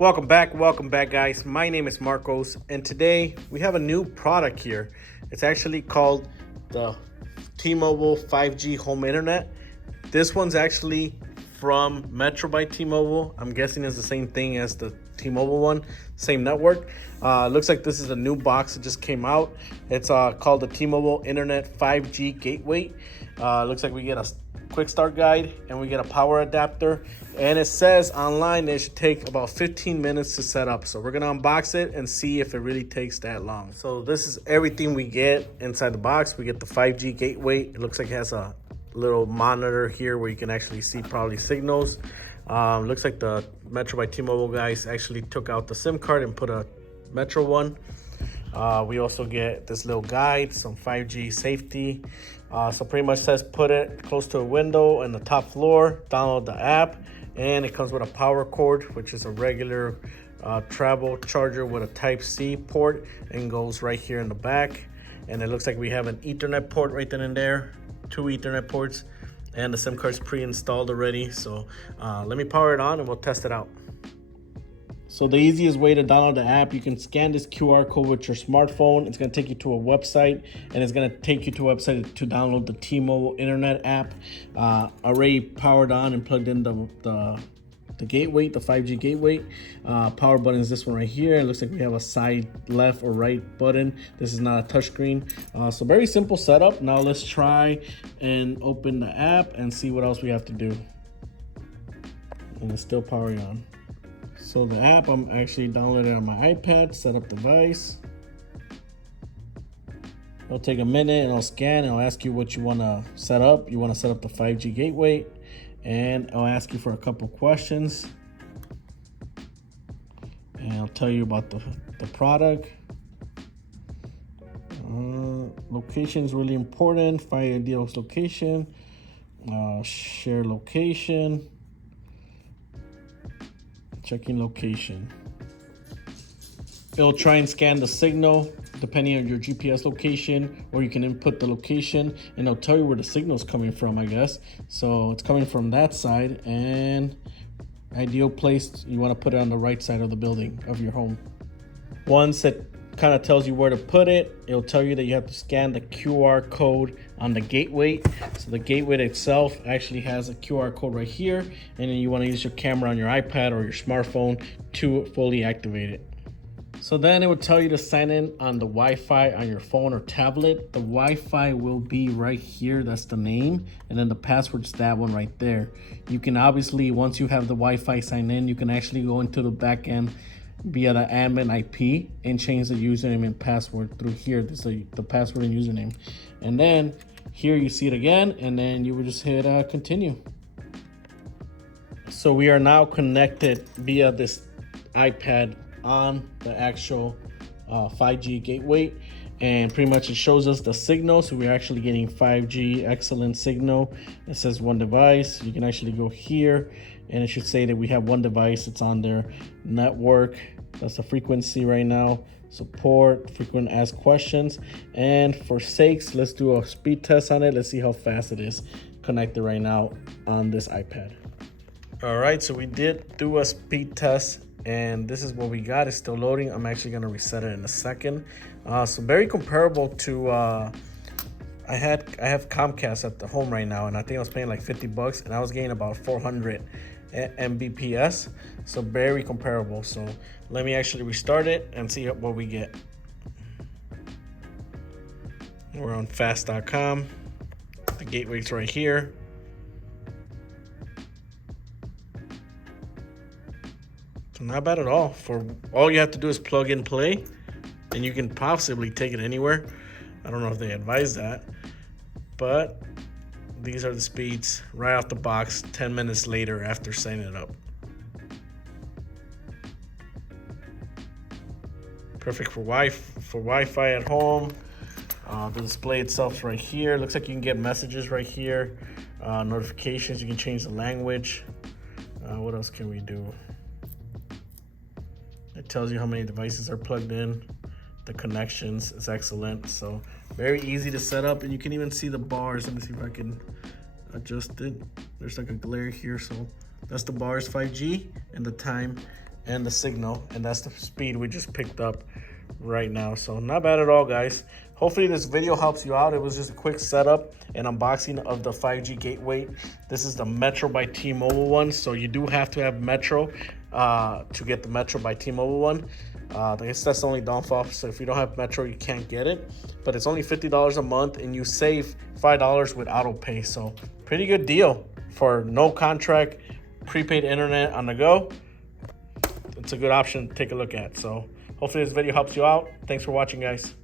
Welcome back, guys. My name is Marcos, and today we have a new product here. It's actually called the T-Mobile 5G Home Internet. This one's actually from Metro by T-Mobile. I'm guessing it's the same thing as the T-Mobile one, same network. Looks like this is a new box that just came out. It's called the T-Mobile Internet 5G Gateway. Looks like we get a quick start guide and we get a power adapter, and it says online it should take about 15 minutes to set up. So we're gonna unbox it and see if it really takes that long. So this is everything we get inside the box. We get the 5G gateway. It looks like it has a little monitor here where you can actually see probably signals. Looks like the Metro by T-Mobile guys actually took out the SIM card and put a Metro one. We also get this little guide, some 5G safety. So pretty much says put it close to a window in the top floor, download the app, and it comes with a power cord, which is a regular travel charger with a Type-C port, and goes right here in the back. And it looks like we have an Ethernet port right then and there, 2 Ethernet ports, and the SIM card's pre-installed already. So let me power it on and we'll test it out. So the easiest way to download the app, you can scan this QR code with your smartphone. It's going to take you to a website, and it's going to take you to a website to download the T-Mobile Internet app. Already powered on and plugged in the gateway, the 5G gateway. Power button is this one right here. It looks like we have a side left or right button. This is not a touchscreen. So very simple setup. Now let's try and open the app and see what else we have to do. And it's still powering on. So the app, I'm actually downloading on my iPad, set up device. It'll take a minute and I'll scan and I'll ask you what you want to set up. You want to set up the 5G gateway, and I'll ask you for a couple questions. And I'll tell you about the product. Location is really important. Find ideal location. Share location. Checking location. It'll try and scan the signal depending on your GPS location, or you can input the location and it'll tell you where the signal is coming from, I guess. So it's coming from that side, and ideal place, you want to put it on the right side of the building of your home. Once it kind of tells you where to put it, it'll tell you that you have to scan the QR code on the gateway. So the gateway itself actually has a QR code right here, and then you want to use your camera on your iPad or your smartphone to fully activate it. So then it would tell you to sign in on the Wi-Fi on your phone or tablet. The Wi-Fi will be right here, that's the name, and then the password's that one right there. You can obviously, once you have the Wi-Fi signed in, you can actually go into the back end via the admin IP and change the username and password through here. This is the password and username, and then here you see it again, and then you would just hit continue. So we are now connected via this iPad on the actual 5G gateway, and pretty much it shows us the signal. So we're actually getting 5G excellent signal. It says one device. You can actually go here and it should say that we have one device. It's on their network. That's the frequency right now. Support, frequent asked questions. And for sakes, let's do a speed test on it. Let's see how fast it is connected right now on this iPad. All right, so we did do a speed test, and this is what we got. It's still loading. I'm actually gonna reset it in a second. So very comparable to I have Comcast at the home right now, and I think I was paying like $50 and I was getting about 400 Mbps. So very comparable. So let me actually restart it and see what we get. We're on fast.com. The gateway's right here. So not bad at all. For all you have to do is plug and play, and you can possibly take it anywhere. I don't know if they advise that, but these are the speeds right off the box 10 minutes later after setting it up. Perfect for Wi-Fi at home. The display itself is right here. Looks like you can get messages right here. Notifications, you can change the language. What else can we do? It tells you how many devices are plugged in. The connections is excellent. So very easy to set up, and you can even see the bars. Let me see if I can adjust it. There's like a glare here, so that's the bars 5G, and the time and the signal, and that's the speed we just picked up right now. So not bad at all, guys. Hopefully this video helps you out. It was just a quick setup and unboxing of the 5G gateway. This is the Metro by T-Mobile one, so you do have to have Metro to get the Metro by T-Mobile one. I guess that's the only downfall. So if you don't have Metro, you can't get it. But it's only $50 a month, and you save $5 with auto pay. So pretty good deal for no contract, prepaid internet on the go. It's a good option to take a look at. So hopefully this video helps you out. Thanks for watching, guys.